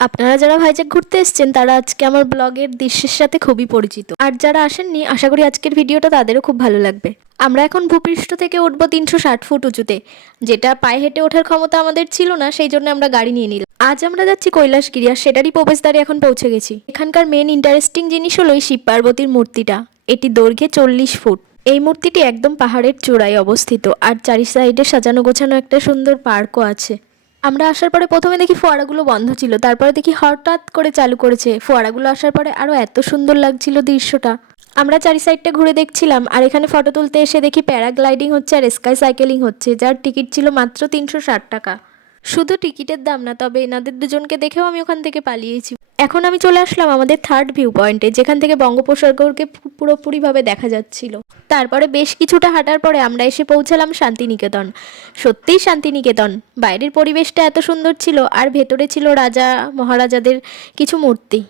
আপনারা যারা ভাইজ্যাক ঘুরতে এসেছেন তারা আজকে আমার ব্লগের দৃশ্যের সাথে খুবই পরিচিত, আর যারা আসেননি আশা করি আজকের ভিডিওটা তাদেরও খুব ভালো লাগবে। আমরা এখন ভূপৃষ্ঠ থেকে উঠবো 360 ফুট উঁচুতে, যেটা পায়ে হেঁটে ওঠার ক্ষমতা আমাদের ছিল না, সেই জন্য আমরা গাড়ি নিয়ে নিলাম। আজ আমরা যাচ্ছি কৈলাসগিরি, আর সেটারই প্রবেশদ্বারে এখন পৌঁছে গেছি। এখানকার মেন ইন্টারেস্টিং জিনিস হলো এই শিব পার্বতীর মূর্তিটা। এটি দৈর্ঘ্যে 40 ফুট। এই মূর্তিটি একদম পাহাড়ের চূড়ায় অবস্থিত, আর চারি সাইডে সাজানো গোছানো একটা সুন্দর পার্কও আছে। আমরা আসার পরে প্রথমে দেখি ফোয়ারাগুলো বন্ধ ছিল, তারপরে দেখি হঠাৎ করে চালু করেছে। ফোয়ারাগুলো আসার পরে আরও এত সুন্দর লাগছিল দৃশ্যটা। আমরা চারি সাইডটা ঘুরে দেখছিলাম, আর এখানে ফটো তুলতে এসে দেখি প্যারাগ্লাইডিং হচ্ছে আর স্কাই সাইকেলিং হচ্ছে, যার টিকিট ছিল মাত্র 360 টাকা। শুধু টিকিটের দাম না, তবে এনাদের দুজনকে দেখেও আমি ওখান থেকে পালিয়েছি। এখন আমি চলে আসলাম আমাদের থার্ড ভিউ পয়েন্টে, যেখান থেকে বঙ্গোপসাগরকে পুরোপুরিভাবে দেখা যাচ্ছিল। তারপরে বেশ কিছুটা হাঁটার পরে আমরা এসে পৌঁছালাম শান্তিনিকেতন। সত্যিই শান্তিনিকেতন। বাইরের পরিবেশটা এত সুন্দর ছিল, আর ভেতরে ছিল রাজা মহারাজাদের কিছু মূর্তি।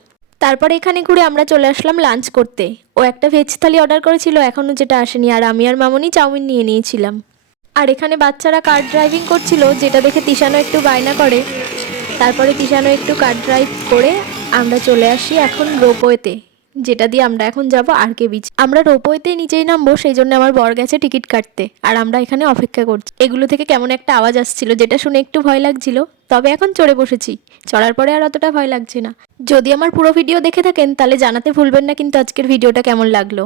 তারপরে এখানে ঘুরে আমরা চলে আসলাম লাঞ্চ করতে। ও একটা ভেজ থালি অর্ডার করেছিল, এখনও যেটা আসেনি, আর আমি আর মামনি চাউমিন নিয়ে নিয়েছিলাম। আর এখানে বাচ্চারা কার ড্রাইভিং করছিল, যেটা দেখে তিশানও একটু বায়না করে। তারপরে তিশানও একটু কার ড্রাইভ করে আমরা চলে আসি এখন রোপওয়েতে, যেটা দিয়ে আমরা এখন যাব আর.কে বিচ। আমরা রোপওয়েতেই নিচেই নামবো, সেই জন্য আমার বর গেছে টিকিট কাটতে, আর আমরা এখানে অপেক্ষা করছি। এগুলো থেকে কেমন একটা আওয়াজ আসছিল, যেটা শুনে একটু ভয় লাগছিল, তবে এখন চড়ে বসেছি। চড়ার পরে আর অতটা ভয় লাগছে না। যদি আমার পুরো ভিডিও দেখে থাকেন তাহলে জানাতে ভুলবেন না কিন্তু আজকের ভিডিওটা কেমন লাগলো।